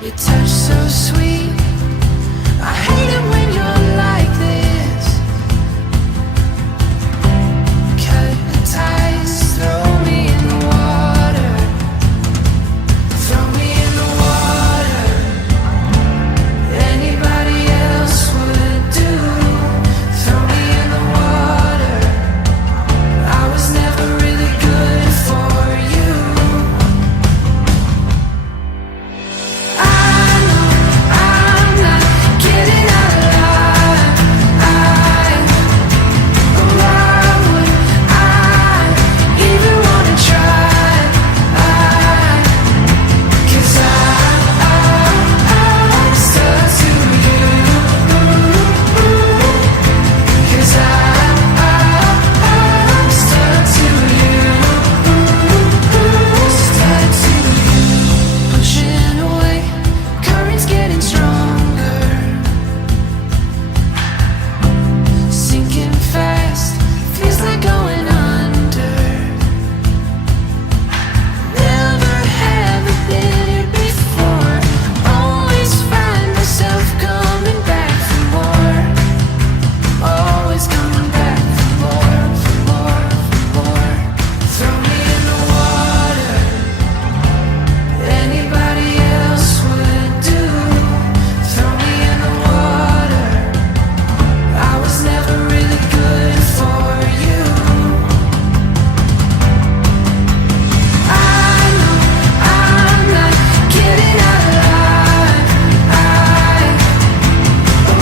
Your touch so sweet. I hate it when you're like this. Cut the ties, throw me in the water. Throw me in the water. Anybody else would do. Throw me in the water. I was never really good for you. I know I'm not getting out alive. Why would I even wanna try? 'Cause I'm stuck to you. 'Cause I'm stuck to you. Stuck to you. Pushing away, current's getting stronger. Sinking fast, feels like going under. Never have been here before. Always find myself coming back for more. Always coming back for more, for more, for more. Throw me in the water. Anybody else would do. Throw me in the water. I was never really good for you. I know I'm not getting out alive.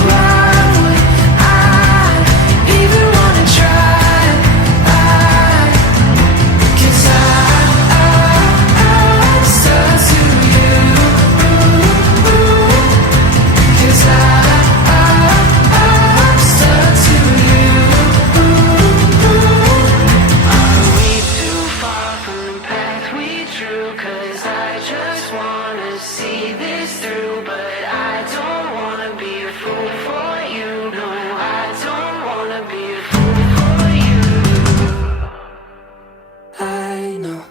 Why would I even wanna try? 'Cause I'm stuck to you. 'Cause I'm stuck to you. Are we too far from the path we drew? 'Cause I just wanna see this through. But I don't wanna be a fool for you. No, I don't wanna be a fool for you. I know